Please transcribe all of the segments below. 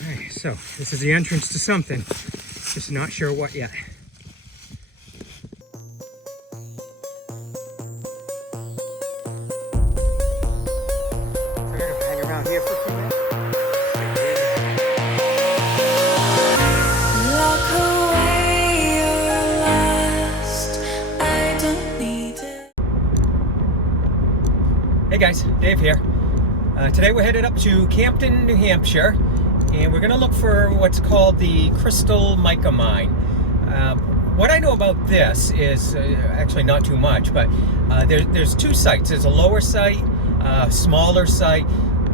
Alright, so this is the entrance to something. Just not sure what yet. Figured I'd hang around here for a few minutes. Lock away your lust. I don't need it. Hey guys, Dave here. Today we're headed up to Campton, New Hampshire, and we're going to look for what's called the Crystal Mica Mine. What I know about this is actually not too much, but there's two sites. There's a lower site, smaller site,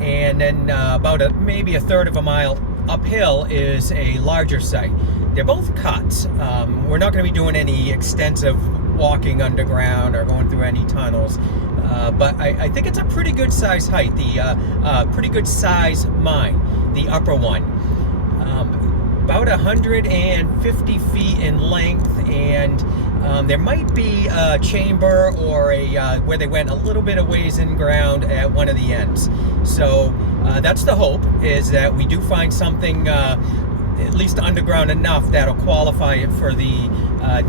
and then about maybe a third of a mile uphill is a larger site. They're both cuts. We're not going to be doing any extensive walking underground or going through any tunnels. But I think it's a pretty good size height, pretty good size mine, the upper one. About 150 feet in length, and there might be a chamber or where they went a little bit of ways in ground at one of the ends. So that's the hope, is that we do find something at least underground enough that'll qualify it for the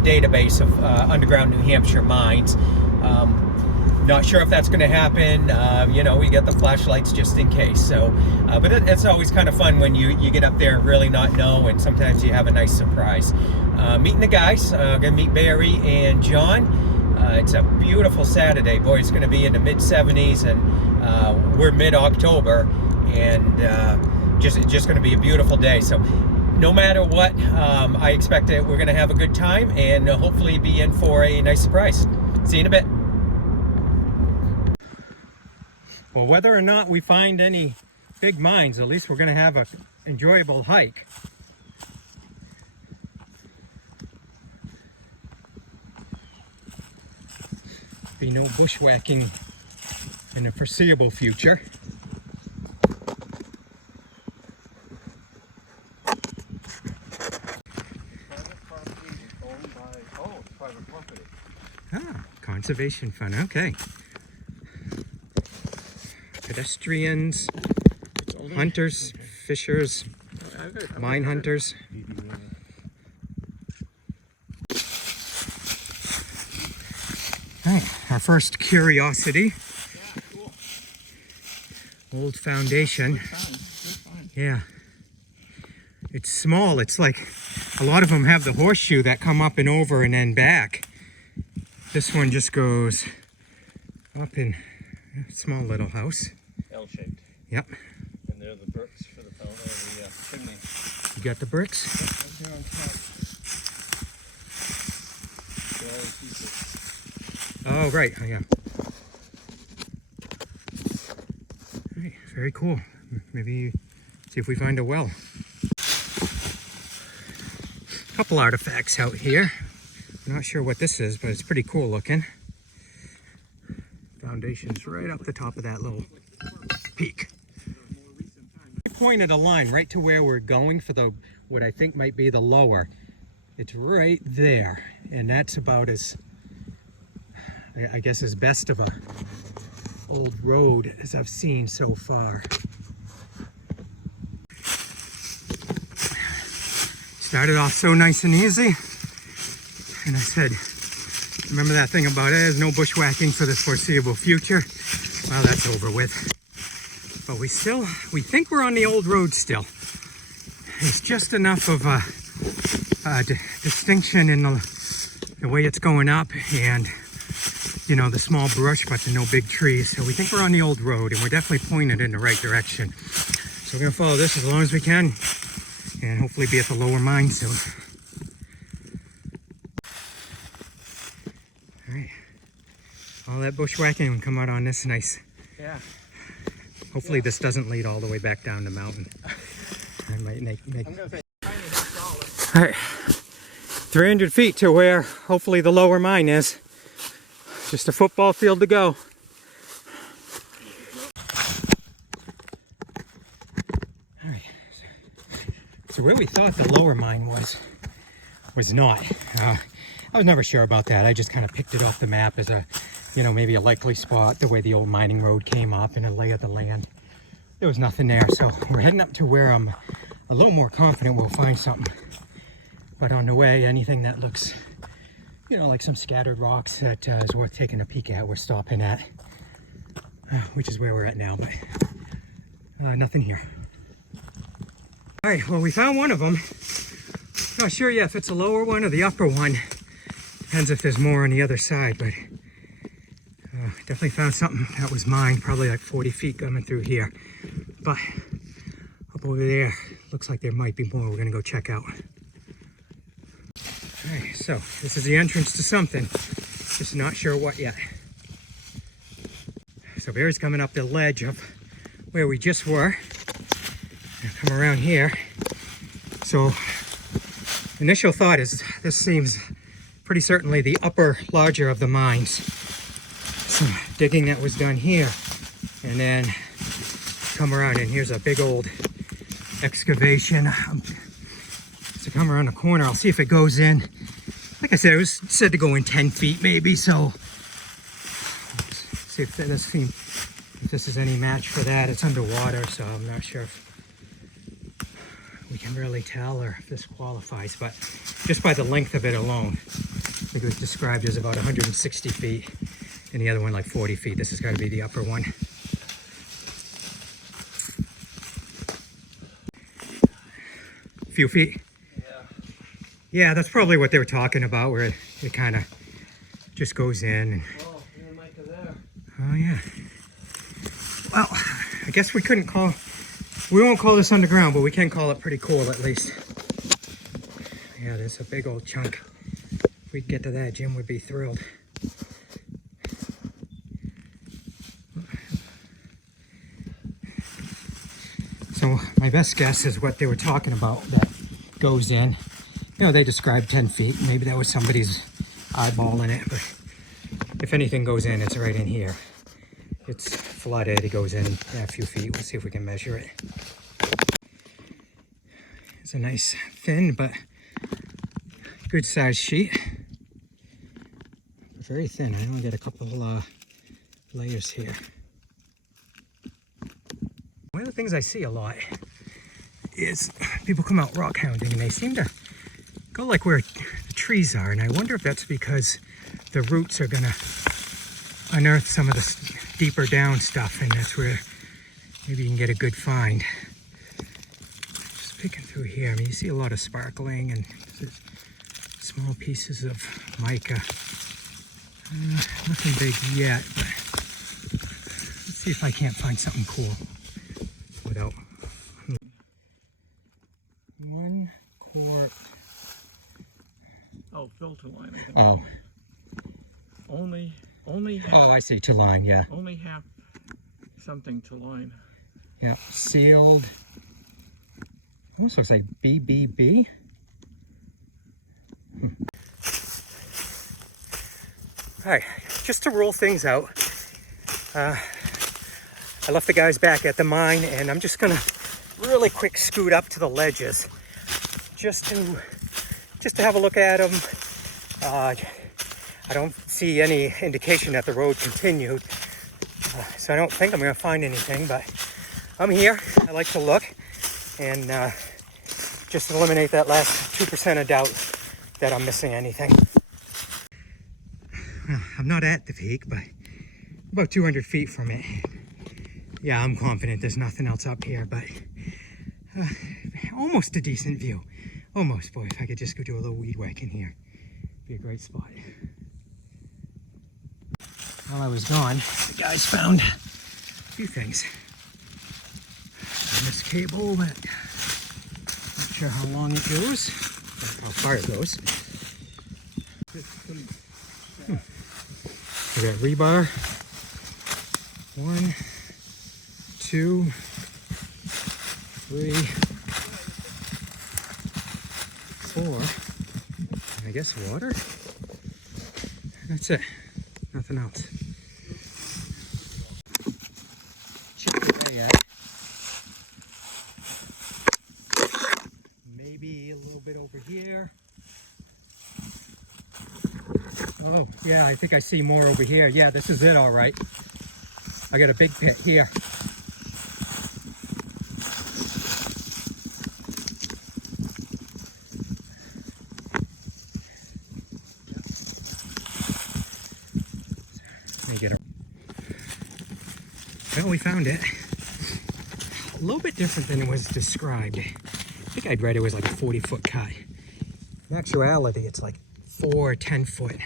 database of underground New Hampshire mines. Not sure if that's going to happen. You know, we get the flashlights just in case. So, but it's always kind of fun when you get up there and really not know, and sometimes you have a nice surprise. Meeting the guys. Gonna meet Barry and John. It's a beautiful Saturday. Boy, it's going to be in the mid 70s, and we're mid-October, and just going to be a beautiful day. So, no matter what, I expect that we're going to have a good time and hopefully be in for a nice surprise. See you in a bit. Well, whether or not we find any big mines, at least we're going to have an enjoyable hike. Be no bushwhacking in the foreseeable future. Ah, conservation fund, okay. Pedestrians, hunters, fishers, mine hunters. Hey, our first curiosity. Yeah, cool. Old foundation. Yeah. It's small. It's like a lot of them have the horseshoe that come up and over and then back. This one just goes up in a small little house. L-shaped. Yep. And there are the bricks for the chimney. You got the bricks? Right there on top. Oh, right. Oh, yeah. All right. Very cool. Maybe see if we find a well. A couple artifacts out here. I'm not sure what this is, but it's pretty cool looking. Foundation's right up the top of that little peak. We pointed a line right to where we're going for what I think might be the lower. It's right there, and that's about as, I guess, as best of a old road as I've seen so far. Started off so nice and easy, and I said, remember that thing about there's no bushwhacking for the foreseeable future? Well, that's over with. But we think we're on the old road still. It's just enough of a distinction in the way it's going up, and you know, the small brush, but no big trees. So we think we're on the old road, and we're definitely pointed in the right direction. So we're gonna follow this as long as we can, and hopefully be at the lower mine soon. All right, all that bushwhacking will come out on this nice. Yeah. Hopefully this doesn't lead all the way back down the mountain. I might make. I'm gonna say solid. All right, 300 feet to where hopefully the lower mine is. Just a football field to go. All right. So where we thought the lower mine was not. I was never sure about that. I just kind of picked it off the map as a, you know, maybe a likely spot, the way the old mining road came up and a lay of the land. There was nothing there, so we're heading up to where I'm a little more confident we'll find something. But on the way, anything that looks, you know, like some scattered rocks that is worth taking a peek at, we're stopping at. Which is where we're at now, but nothing here. All right, well, we found one of them. Not sure yet if it's a lower one or the upper one. Depends if there's more on the other side, but definitely found something that was mine, probably like 40 feet coming through here. But up over there, looks like there might be more. We're gonna go check out. All right, so this is the entrance to something. Just not sure what yet. So Barry's coming up the ledge of where we just were. Come around here. So initial thought is this seems pretty certainly the upper larger of the mines. Some digging that was done here. And then come around, and here's a big old excavation. So come around the corner, I'll see if it goes in. Like I said, it was said to go in 10 feet maybe, so see if this is any match for that. It's underwater, so I'm not sure if we can really tell or if this qualifies, but just by the length of it alone, I think it was described as about 160 feet, and the other one like 40 feet. This has got to be the upper one. A few feet. Yeah, that's probably what they were talking about, where it kind of just goes in. And, Oh, you're Mica there. oh, yeah. Well, I guess we won't call this underground, but we can call it pretty cool at least. Yeah, there's a big old chunk. If we could get to that, Jim would be thrilled. So my best guess is what they were talking about that goes in. You know, they described 10 feet. Maybe that was somebody's eyeballing it, but if anything goes in, it's right in here. It's flooded. It goes in a few feet. We'll see if we can measure it. It's a nice thin but good sized sheet. Very thin. I only get a couple layers here. One of the things I see a lot is people come out rock hounding and they seem to go like where the trees are, and I wonder if that's because the roots are gonna unearth some of the deeper down stuff, and that's where maybe you can get a good find. Just picking through here, I mean, you see a lot of sparkling and small pieces of mica. Nothing big yet, but let's see if I can't find something cool without. 1 quart. Oh, filter line. I think. Oh. Only half. Oh, I see. To line, yeah. Only half something to line. Yeah, sealed. Almost looks like BBB. All right, just to roll things out, I left the guys back at the mine, and I'm just gonna really quick scoot up to the ledges, just to have a look at them. I don't see any indication that the road continued, so I don't think I'm gonna find anything, but I'm here. I like to look, and just to eliminate that last 2% of doubt that I'm missing anything. I'm not at the peak, but about 200 feet from it. Yeah, I'm confident there's nothing else up here, but almost a decent view. Almost, boy, if I could just go do a little weed whack in here. Be a great spot. While I was gone, the guys found a few things. And this cable that, not sure how long it goes, or how far it goes. We got rebar. 1, 2, 3, 4. I guess water. That's it. Nothing else. Check the bay at. Maybe a little bit over here. Oh, yeah, I think I see more over here. Yeah, this is it, all right. I got a big pit here. So we found it. A little bit different than it was described. I think I'd read it was like a 40-foot cut. In actuality, it's like 4 10-foot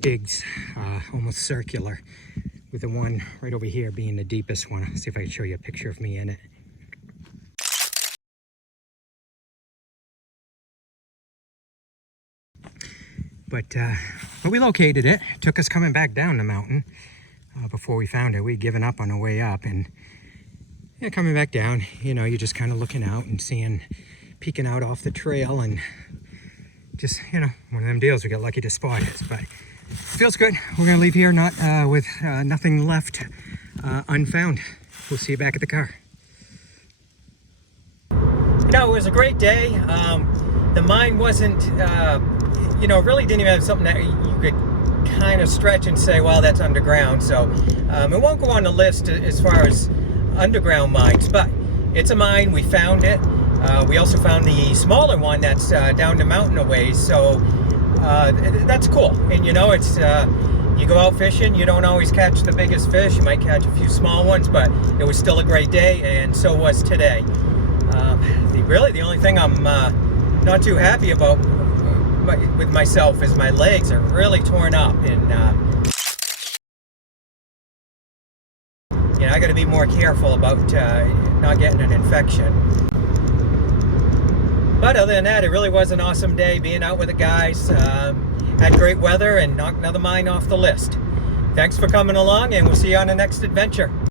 digs, almost circular, with the one right over here being the deepest one. I'll see if I can show you a picture of me in it. But we located it. It took us coming back down the mountain before we found it. We'd given up on the way up, and yeah, coming back down, you know, you're just kind of looking out and seeing, peeking out off the trail, and just, you know, one of them deals. We got lucky to spot it, but feels good. We're gonna leave here not with nothing left unfound. We'll see you back at the car. You know, it was a great day. The mine wasn't, you know, really didn't even have something that you could kind of stretch and say, well, that's underground. So it won't go on the list as far as underground mines, but it's a mine. We found it. We also found the smaller one that's down the mountain a ways. So that's cool. And you know, it's you go out fishing, you don't always catch the biggest fish. You might catch a few small ones, but it was still a great day, and so was today. Really, the only thing I'm not too happy about with myself is my legs are really torn up, and you know, I got to be more careful about not getting an infection. But other than that, it really was an awesome day being out with the guys. Had great weather and knocked another mine off the list. Thanks for coming along, and we'll see you on the next adventure.